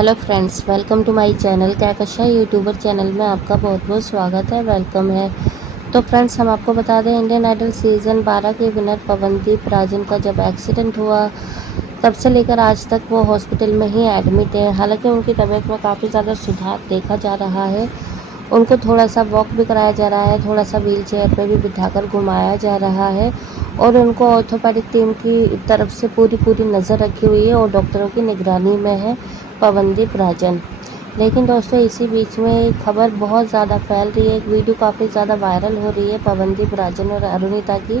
Hello friends, welcome to my channel Kahkasha YouTuber channel में आपका बहुत बहुत स्वागत है, वेलकम है। तो फ्रेंड्स, हम आपको बता दें, इंडियन आइडल सीज़न 12 के विनर पवनदीप राजन का जब एक्सीडेंट हुआ तब से लेकर आज तक वो हॉस्पिटल में ही एडमिट है। हालांकि उनकी तबीयत में काफ़ी ज़्यादा सुधार देखा जा रहा है। उनको थोड़ा सा वॉक भी कराया जा रहा है, थोड़ा सा व्हील चेयर पर भी बिठाकर घुमाया जा रहा है और उनको ऑर्थोपेडिक टीम की तरफ से पूरी नज़र रखी हुई है और डॉक्टरों की निगरानी में है पवनदीप राजन। लेकिन दोस्तों, इसी बीच में एक खबर बहुत ज़्यादा फैल रही है, एक वीडियो काफ़ी ज़्यादा वायरल हो रही है पवनदीप राजन और अरुणिता की,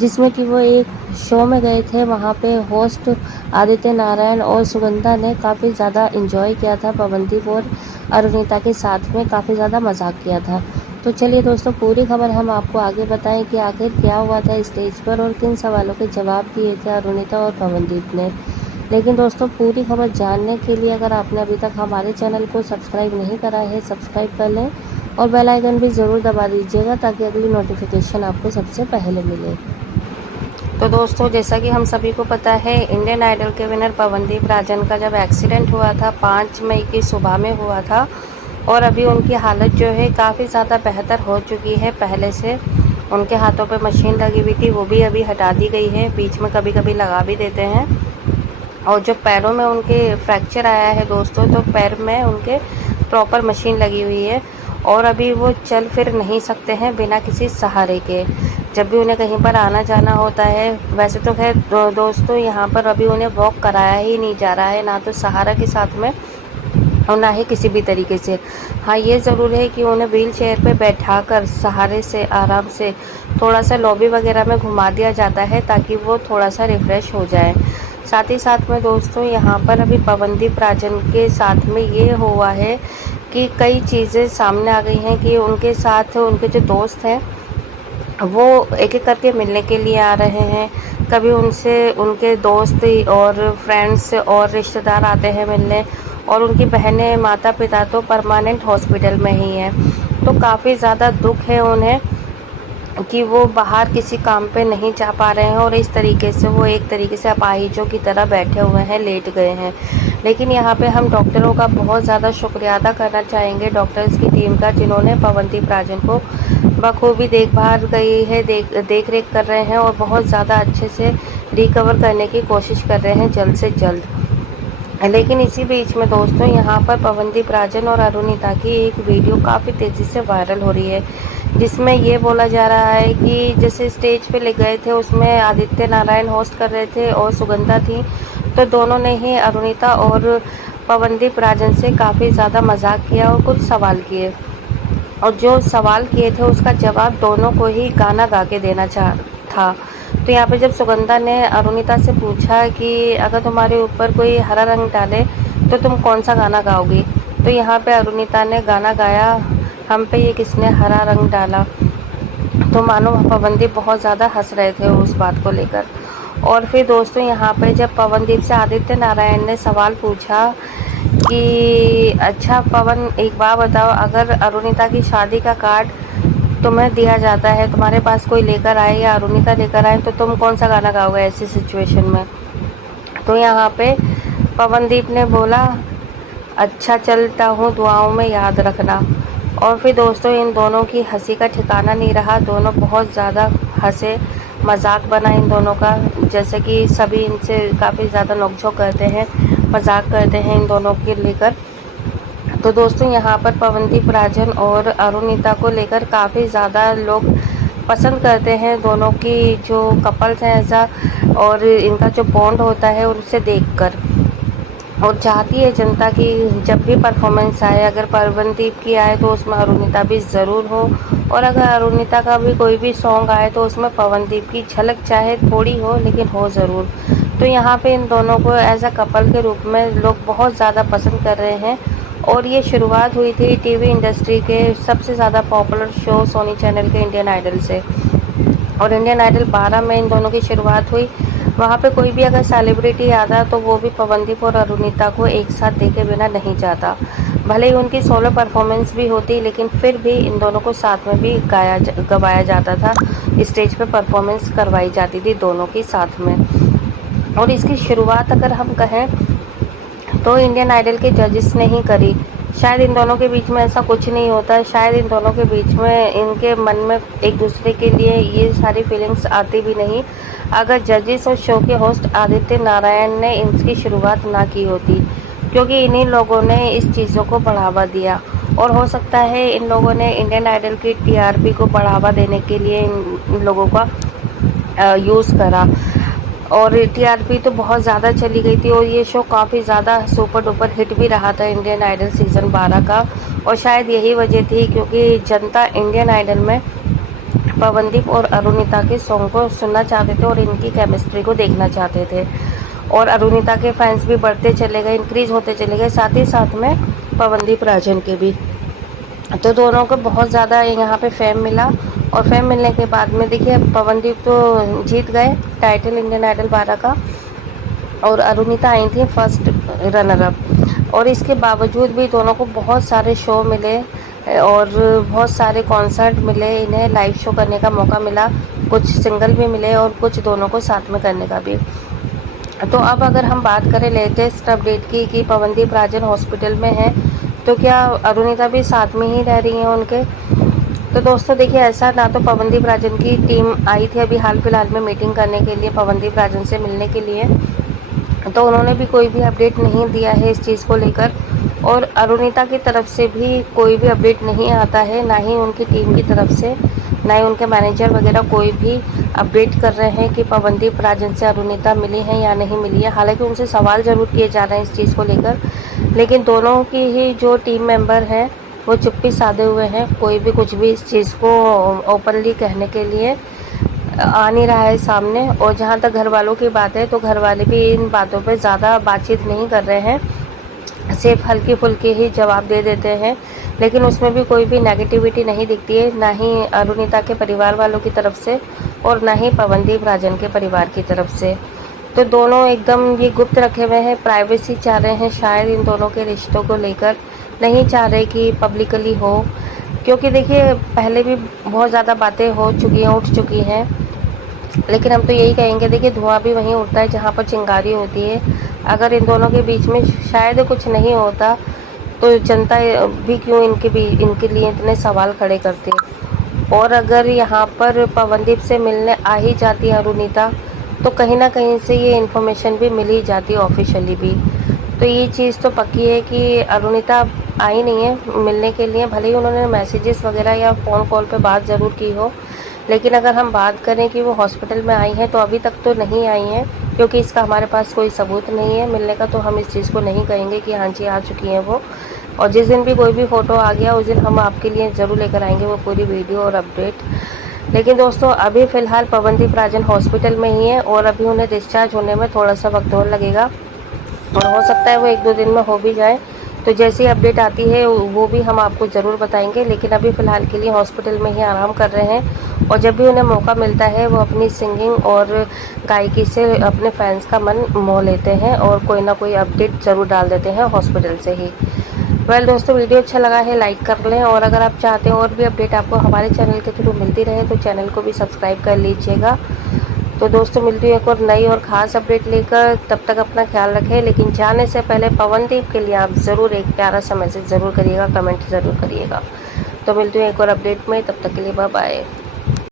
जिसमें कि वो एक शो में गए थे। वहाँ पे होस्ट आदित्य नारायण और सुगंधा ने काफ़ी ज़्यादा एंजॉय किया था, पवनदीप और अरुणिता के साथ में काफ़ी ज़्यादा मजाक किया था। तो चलिए दोस्तों, पूरी खबर हम आपको आगे बताएं कि आखिर क्या हुआ था स्टेज पर और किन सवालों के जवाब दिए थे अरुणिता और पवनदीप ने। लेकिन दोस्तों, पूरी खबर जानने के लिए अगर आपने अभी तक हमारे चैनल को सब्सक्राइब नहीं करा है, सब्सक्राइब कर लें और बेल आइकन भी ज़रूर दबा दीजिएगा ताकि अगली नोटिफिकेशन आपको सबसे पहले मिले। तो दोस्तों, जैसा कि हम सभी को पता है, इंडियन आइडल के विनर पवनदीप राजन का जब एक्सीडेंट हुआ था 5 मई की सुबह में हुआ था और अभी उनकी हालत जो है काफ़ी ज़्यादा बेहतर हो चुकी है पहले से। उनके हाथों पे मशीन लगी हुई थी, वो भी अभी हटा दी गई है, बीच में कभी कभी लगा भी देते हैं। और जो पैरों में उनके फ्रैक्चर आया है दोस्तों, तो पैर में उनके प्रॉपर मशीन लगी हुई है और अभी वो चल फिर नहीं सकते हैं बिना किसी सहारे के। जब भी उन्हें कहीं पर आना जाना होता है, वैसे तो खैर दोस्तों यहाँ पर अभी उन्हें वॉक कराया ही नहीं जा रहा है, ना तो सहारा के साथ में और ना ही किसी भी तरीके से। हाँ, ये ज़रूर है कि उन्हें व्हील चेयर पर बैठाकर सहारे से आराम से थोड़ा सा लॉबी वगैरह में घुमा दिया जाता है ताकि वो थोड़ा सा रिफ़्रेश हो जाए। साथ ही साथ में दोस्तों, यहाँ पर अभी पवनदीप राजन के साथ में ये हुआ है कि कई चीज़ें सामने आ गई हैं कि उनके साथ उनके जो दोस्त हैं वो एक एक करके मिलने के लिए आ रहे हैं। कभी उनसे उनके दोस्त और फ्रेंड्स और रिश्तेदार आते हैं मिलने, और उनकी बहनें माता पिता तो परमानेंट हॉस्पिटल में ही हैं। तो काफ़ी ज़्यादा दुख है उन्हें कि वो बाहर किसी काम पे नहीं जा पा रहे हैं और इस तरीके से वो एक तरीके से अपाहिजों की तरह बैठे हुए हैं, लेट गए हैं। लेकिन यहाँ पे हम डॉक्टरों का बहुत ज़्यादा शुक्रिया अदा करना चाहेंगे, डॉक्टर्स की टीम का, जिन्होंने पवनदीप राजन को बखूबी देखभाल गई है, देख रेख कर रहे हैं और बहुत ज़्यादा अच्छे से रिकवर करने की कोशिश कर रहे हैं जल्द से जल्द। लेकिन इसी बीच में दोस्तों, यहाँ पर पवनदीप राजन और अरुणिता की एक वीडियो काफ़ी तेज़ी से वायरल हो रही है, जिसमें ये बोला जा रहा है कि जैसे स्टेज पे ले गए थे, उसमें आदित्य नारायण होस्ट कर रहे थे और सुगंधा थी, तो दोनों ने ही अरुणिता और पवनदीप राजन से काफ़ी ज़्यादा मजाक किया और कुछ सवाल किए, और जो सवाल किए थे उसका जवाब दोनों को ही गाना गा के देना था। तो यहाँ पे जब सुगंधा ने अरुणिता से पूछा कि अगर तुम्हारे ऊपर कोई हरा रंग डाले तो तुम कौन सा गाना गाओगी, तो यहाँ पे अरुणिता ने गाना गाया, हम पे ये किसने हरा रंग डाला। तो मानो पवनदीप बहुत ज़्यादा हंस रहे थे उस बात को लेकर। और फिर दोस्तों, यहाँ पे जब पवनदीप से आदित्य नारायण ने सवाल पूछा कि अच्छा पवन, एक बात बताओ, अगर अरुणिता की शादी का कार्ड तुम्हें दिया जाता है, तुम्हारे पास कोई लेकर आए या अरुणिता लेकर आए, तो तुम कौन सा गाना गाओगे ऐसी सिचुएशन में। तो यहाँ पे पवनदीप ने बोला, अच्छा चलता हूँ दुआओं में याद रखना। और फिर दोस्तों, इन दोनों की हंसी का ठिकाना नहीं रहा, दोनों बहुत ज़्यादा हंसे, मजाक बना इन दोनों का, जैसे कि सभी इनसे काफ़ी ज़्यादा नोकझोंक करते हैं, मजाक करते हैं इन दोनों के लेकर। तो दोस्तों, यहाँ पर पवनदीप राजन और अरुणिता को लेकर काफ़ी ज़्यादा लोग पसंद करते हैं, दोनों की जो कपल्स हैं ऐसा, और इनका जो बॉन्ड होता है उनसे देखकर। और चाहती है जनता की जब भी परफॉर्मेंस आए, अगर पवनदीप की आए तो उसमें अरुणिता भी ज़रूर हो, और अगर अरुणिता का भी कोई भी सॉन्ग आए तो उसमें पवनदीप की झलक चाहे थोड़ी हो लेकिन हो ज़रूर। तो यहाँ पे इन दोनों को एज अ कपल के रूप में लोग बहुत ज़्यादा पसंद कर रहे हैं। और ये शुरुआत हुई थी टीवी इंडस्ट्री के सबसे ज़्यादा पॉपुलर शो सोनी चैनल के इंडियन आइडल से, और इंडियन आइडल 12 में इन दोनों की शुरुआत हुई। वहाँ पे कोई भी अगर सेलिब्रिटी आता तो वो भी पवनदीप और अरुणिता को एक साथ देखे बिना नहीं जाता। भले ही उनकी सोलो परफॉर्मेंस भी होती, लेकिन फिर भी इन दोनों को साथ में भी गवाया जाता था, स्टेज पे परफॉर्मेंस करवाई जाती थी दोनों की साथ में। और इसकी शुरुआत अगर हम कहें तो इंडियन आइडल के जजेस ने ही करी। शायद इन दोनों के बीच में ऐसा कुछ नहीं होता है, शायद इन दोनों के बीच में इनके मन में एक दूसरे के लिए ये सारी फीलिंग्स आती भी नहीं अगर जजेस और शो के होस्ट आदित्य नारायण ने इसकी शुरुआत ना की होती, क्योंकि इन्हीं लोगों ने इस चीज़ों को बढ़ावा दिया। और हो सकता है इन लोगों ने इंडियन आइडल की टीआरपी को बढ़ावा देने के लिए इन लोगों का यूज़ करा। और टीआरपी तो बहुत ज़्यादा चली गई थी और ये शो काफ़ी ज़्यादा सुपर डुपर हिट भी रहा था इंडियन आइडल सीज़न 12 का। और शायद यही वजह थी क्योंकि जनता इंडियन आइडल में पवनदीप और अरुणिता के सॉन्ग को सुनना चाहते थे और इनकी केमिस्ट्री को देखना चाहते थे। और अरुणिता के फैंस भी बढ़ते चले गए, इंक्रीज होते चले गए, साथ ही साथ में पवनदीप राजन के भी। तो दोनों को बहुत ज़्यादा यहाँ पे फेम मिला। और फेम मिलने के बाद में देखिए पवनदीप तो जीत गए टाइटल इंडियन आइडल 12 का और अरुणिता आई थी फर्स्ट रनर अप। और इसके बावजूद भी दोनों को बहुत सारे शो मिले और बहुत सारे कॉन्सर्ट मिले, इन्हें लाइव शो करने का मौका मिला, कुछ सिंगल भी मिले और कुछ दोनों को साथ में करने का भी। तो अब अगर हम बात करें लेटेस्ट अपडेट की कि पवनदीप राजन हॉस्पिटल में है, तो क्या अरुणिता भी साथ में ही रह रही हैं उनके। तो दोस्तों देखिए ऐसा ना तो पवनदीप राजन की टीम आई थी अभी हाल फिलहाल में मीटिंग करने के लिए पवनदीप राजन से मिलने के लिए, तो उन्होंने भी कोई भी अपडेट नहीं दिया है इस चीज़ को लेकर। और अरुणिता की तरफ से भी कोई भी अपडेट नहीं आता है, ना ही उनकी टीम की तरफ से, ना ही उनके मैनेजर वगैरह कोई भी अपडेट कर रहे हैं कि पवनदीप राजन से अरुणिता मिली है या नहीं मिली है। हालांकि उनसे सवाल ज़रूर किए जा रहे हैं इस चीज़ को लेकर, लेकिन दोनों की ही जो टीम मेंबर हैं वो चुप्पी साधे हुए हैं, कोई भी कुछ भी इस चीज़ को ओपनली कहने के लिए आ नहीं रहा है सामने। और जहाँ तक घर वालों की बात है तो घर वाले भी इन बातों पे ज़्यादा बातचीत नहीं कर रहे हैं, सिर्फ हल्की फुल्की ही जवाब दे देते हैं, लेकिन उसमें भी कोई भी नेगेटिविटी नहीं दिखती है, ना ही अरुणिता के परिवार वालों की तरफ से और ना ही पवनदीप राजन के परिवार की तरफ से। तो दोनों एकदम ये गुप्त रखे हुए हैं, प्राइवेसी चाह रहे हैं शायद इन दोनों के रिश्तों को लेकर, नहीं चाह रहे कि पब्लिकली हो। क्योंकि देखिए पहले भी बहुत ज़्यादा बातें हो चुकी हैं, उठ चुकी हैं, लेकिन हम तो यही कहेंगे देखिए धुआं भी वहीं उठता है जहाँ पर चिंगारी होती है। अगर इन दोनों के बीच में शायद कुछ नहीं होता तो जनता भी क्यों इनके लिए इतने सवाल खड़े करती है। और अगर यहाँ पर पवनदीप से मिलने आ ही जाती है अरुणिता, तो कहीं ना कहीं से ये इन्फॉर्मेशन भी मिल ही जाती है ऑफिशियली भी। तो ये चीज़ तो पक्की है कि अरुणिता आई नहीं है मिलने के लिए, भले ही उन्होंने मैसेजेस वगैरह या फ़ोन कॉल पे बात ज़रूर की हो, लेकिन अगर हम बात करें कि वो हॉस्पिटल में आई हैं तो अभी तक तो नहीं आई हैं, क्योंकि इसका हमारे पास कोई सबूत नहीं है मिलने का। तो हम इस चीज़ को नहीं कहेंगे कि हाँ जी आ चुकी हैं वो। और जिस दिन भी कोई भी फ़ोटो आ गया उस दिन हम आपके लिए ज़रूर लेकर आएंगे वो पूरी वीडियो और अपडेट। लेकिन दोस्तों अभी फ़िलहाल पवनदीप राजन हॉस्पिटल में ही है और अभी उन्हें डिस्चार्ज होने में थोड़ा सा वक्त और लगेगा और हो सकता है वो 1-2 दिन में हो भी जाए। तो जैसी अपडेट आती है वो भी हम आपको ज़रूर बताएंगे, लेकिन अभी फ़िलहाल के लिए हॉस्पिटल में ही आराम कर रहे हैं। और जब भी उन्हें मौका मिलता है वो अपनी सिंगिंग और गायकी से अपने फैंस का मन मोह लेते हैं और कोई ना कोई अपडेट ज़रूर डाल देते हैं हॉस्पिटल से ही। वेल दोस्तों वीडियो अच्छा लगा है लाइक कर लें, और अगर आप चाहते हैं और भी अपडेट आपको हमारे चैनल के थ्रू मिलती रहे तो चैनल को भी सब्सक्राइब कर लीजिएगा। तो दोस्तों मिलती है एक और नई और ख़ास अपडेट लेकर, तब तक अपना ख्याल रखें। लेकिन जाने से पहले पवनदीप के लिए आप ज़रूर एक प्यारा सा मैसेज ज़रूर करिएगा, कमेंट ज़रूर करिएगा। तो मिलती हूँ एक और अपडेट में, तब तक के लिए बाय बाय।